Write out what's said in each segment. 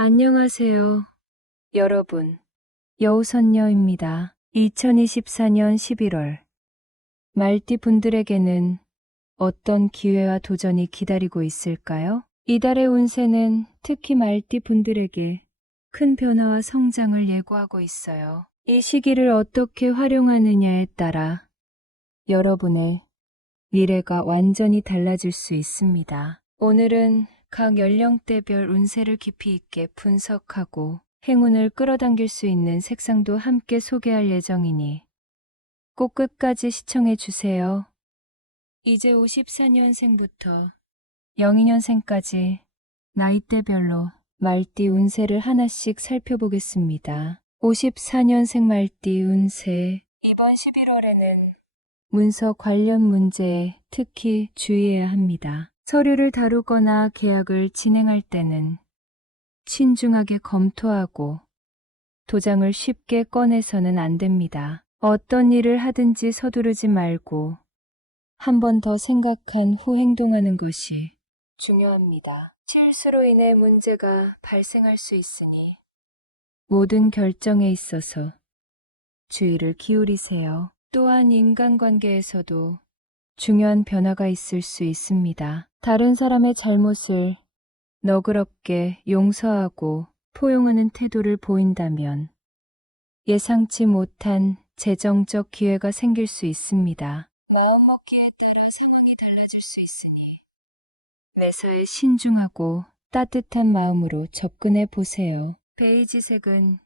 안녕하세요. 여러분, 여우선녀입니다. 2024년 11월, 말띠 분들에게는 어떤 기회와 도전이 기다리고 있을까요? 이달의 운세는 특히 말띠 분들에게 큰 변화와 성장을 예고하고 있어요. 이 시기를 어떻게 활용하느냐에 따라 여러분의 미래가 완전히 달라질 수 있습니다. 오늘은 각 연령대별 운세를 깊이 있게 분석하고 행운을 끌어당길 수 있는 색상도 함께 소개할 예정이니 꼭 끝까지 시청해 주세요. 이제 54년생부터 02년생까지 나이대별로 말띠 운세를 하나씩 살펴보겠습니다. 54년생 말띠 운세. 이번 11월에는 문서 관련 문제에 특히 주의해야 합니다. 서류를 다루거나 계약을 진행할 때는 신중하게 검토하고 도장을 쉽게 꺼내서는 안 됩니다. 어떤 일을 하든지 서두르지 말고 한 번 더 생각한 후 행동하는 것이 중요합니다. 실수로 인해 문제가 발생할 수 있으니 모든 결정에 있어서 주의를 기울이세요. 또한 인간관계에서도 중요한 변화가 있을 수 있습니다. 다른 사람의 잘못을 너그럽게 용서하고 포용하는 태도를 보인다면 예상치 못한 재정적 기회가 생길 수 있습니다. 마음먹기에 따라 상황이 달라질 수 있으니 매사에 신중하고 따뜻한 마음으로 접근해 보세요. 베이지색은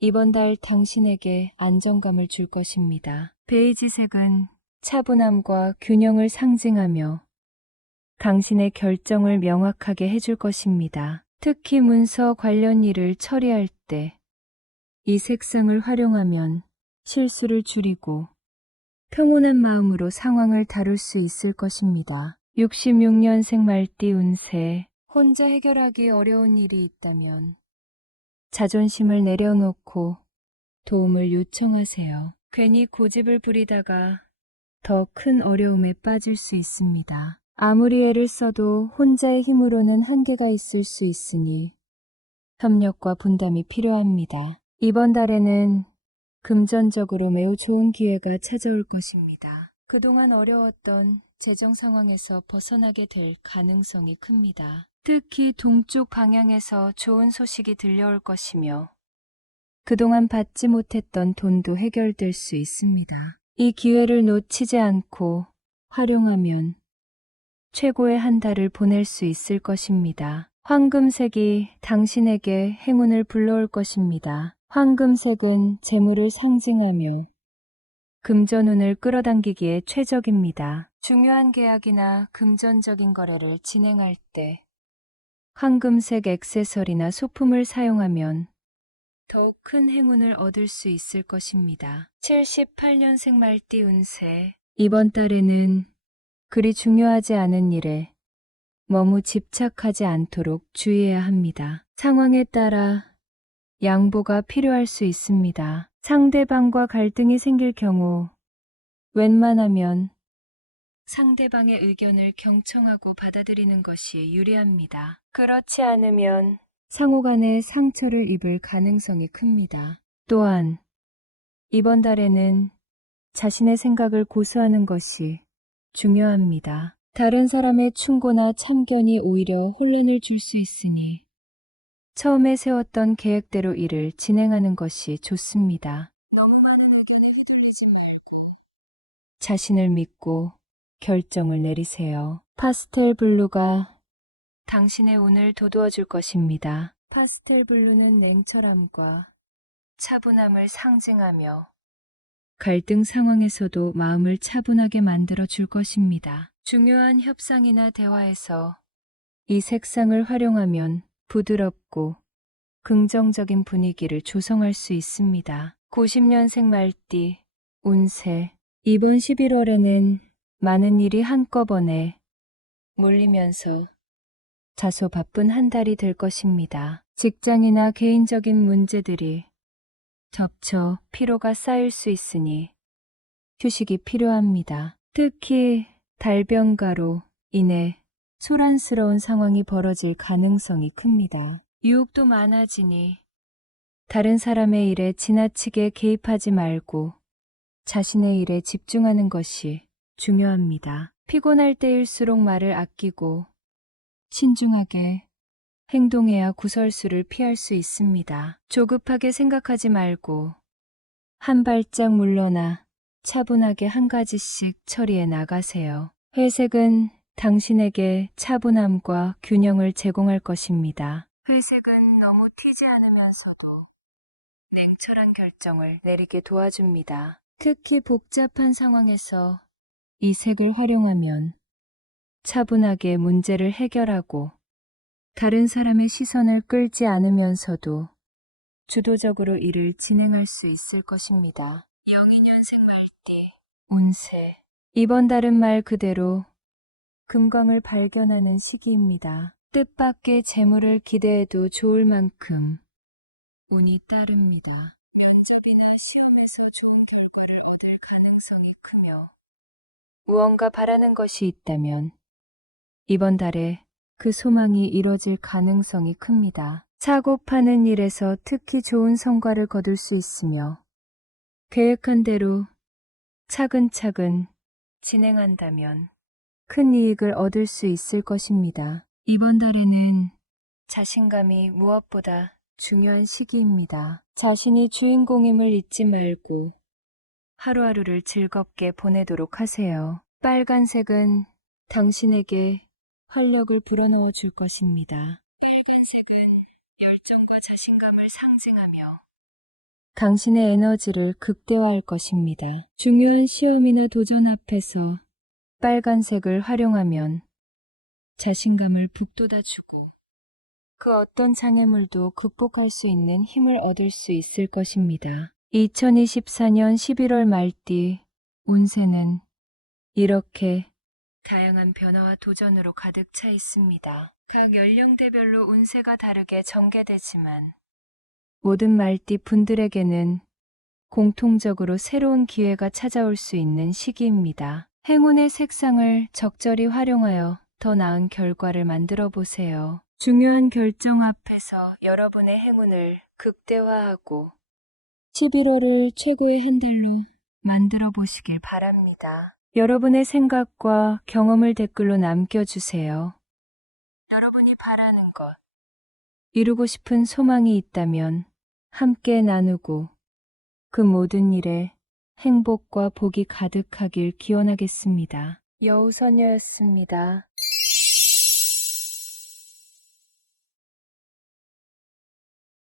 이번 달 당신에게 안정감을 줄 것입니다. 베이지색은 차분함과 균형을 상징하며 당신의 결정을 명확하게 해줄 것입니다. 특히 문서 관련 일을 처리할 때 이 색상을 활용하면 실수를 줄이고 평온한 마음으로 상황을 다룰 수 있을 것입니다. 66년생 말띠 운세. 혼자 해결하기 어려운 일이 있다면 자존심을 내려놓고 도움을 요청하세요. 괜히 고집을 부리다가 더 큰 어려움에 빠질 수 있습니다. 아무리 애를 써도 혼자의 힘으로는 한계가 있을 수 있으니 협력과 분담이 필요합니다. 이번 달에는 금전적으로 매우 좋은 기회가 찾아올 것입니다. 그동안 어려웠던 재정 상황에서 벗어나게 될 가능성이 큽니다. 특히 동쪽 방향에서 좋은 소식이 들려올 것이며 그동안 받지 못했던 돈도 해결될 수 있습니다. 이 기회를 놓치지 않고 활용하면 최고의 한 달을 보낼 수 있을 것입니다. 황금색이 당신에게 행운을 불러올 것입니다. 황금색은 재물을 상징하며 금전운을 끌어당기기에 최적입니다. 중요한 계약이나 금전적인 거래를 진행할 때 황금색 액세서리나 소품을 사용하면 더욱 큰 행운을 얻을 수 있을 것입니다. 78년생 말띠 운세. 이번 달에는 그리 중요하지 않은 일에 너무 집착하지 않도록 주의해야 합니다. 상황에 따라 양보가 필요할 수 있습니다. 상대방과 갈등이 생길 경우 웬만하면 상대방의 의견을 경청하고 받아들이는 것이 유리합니다. 그렇지 않으면 상호 간의 상처를 입을 가능성이 큽니다. 또한 이번 달에는 자신의 생각을 고수하는 것이 중요합니다. 다른 사람의 충고나 참견이 오히려 혼란을 줄 수 있으니 처음에 세웠던 계획대로 일을 진행하는 것이 좋습니다. 너무 많은 의견에 휘둘리지 말고 자신을 믿고 결정을 내리세요. 파스텔 블루가 당신의 운을 돋우어 줄 것입니다. 파스텔 블루는 냉철함과 차분함을 상징하며 갈등 상황에서도 마음을 차분하게 만들어 줄 것입니다. 중요한 협상이나 대화에서 이 색상을 활용하면 부드럽고 긍정적인 분위기를 조성할 수 있습니다. 90년생 말띠 운세. 이번 11월에는 많은 일이 한꺼번에 몰리면서 다소 바쁜 한 달이 될 것입니다. 직장이나 개인적인 문제들이 겹쳐 피로가 쌓일 수 있으니 휴식이 필요합니다. 특히 달병가로 인해 소란스러운 상황이 벌어질 가능성이 큽니다. 유혹도 많아지니 다른 사람의 일에 지나치게 개입하지 말고 자신의 일에 집중하는 것이 중요합니다. 피곤할 때일수록 말을 아끼고 신중하게 행동해야 구설수를 피할 수 있습니다. 조급하게 생각하지 말고 한 발짝 물러나 차분하게 한 가지씩 처리해 나가세요. 회색은 당신에게 차분함과 균형을 제공할 것입니다. 회색은 너무 튀지 않으면서도 냉철한 결정을 내리게 도와줍니다. 특히 복잡한 상황에서 이 색을 활용하면 차분하게 문제를 해결하고 다른 사람의 시선을 끌지 않으면서도 주도적으로 일을 진행할 수 있을 것입니다. 영인년생 말띠 운세 이번 달은 말 그대로 금광을 발견하는 시기입니다. 뜻밖의 재물을 기대해도 좋을 만큼 운이 따릅니다. 면접이나 시험에서 좋은 결과를 얻을 가능성이 크며 무언가 바라는 것이 있다면 이번 달에 그 소망이 이뤄질 가능성이 큽니다. 사고 파는 일에서 특히 좋은 성과를 거둘 수 있으며 계획한 대로 차근차근 진행한다면 큰 이익을 얻을 수 있을 것입니다. 이번 달에는 자신감이 무엇보다 중요한 시기입니다. 자신이 주인공임을 잊지 말고 하루하루를 즐겁게 보내도록 하세요. 빨간색은 당신에게 활력을 불어넣어 줄 것입니다. 빨간색은 열정과 자신감을 상징하며 당신의 에너지를 극대화할 것입니다. 중요한 시험이나 도전 앞에서 빨간색을 활용하면 자신감을 북돋아주고 그 어떤 장애물도 극복할 수 있는 힘을 얻을 수 있을 것입니다. 2024년 11월 말띠 운세는 이렇게 다양한 변화와 도전으로 가득 차 있습니다. 각 연령대별로 운세가 다르게 전개되지만 모든 말띠 분들에게는 공통적으로 새로운 기회가 찾아올 수 있는 시기입니다. 행운의 색상을 적절히 활용하여 더 나은 결과를 만들어 보세요. 중요한 결정 앞에서 여러분의 행운을 극대화하고 11월을 최고의 한 달로 만들어 보시길 바랍니다. 여러분의 생각과 경험을 댓글로 남겨주세요. 여러분이 바라는 것, 이루고 싶은 소망이 있다면 함께 나누고 그 모든 일에 행복과 복이 가득하길 기원하겠습니다. 여우소녀였습니다.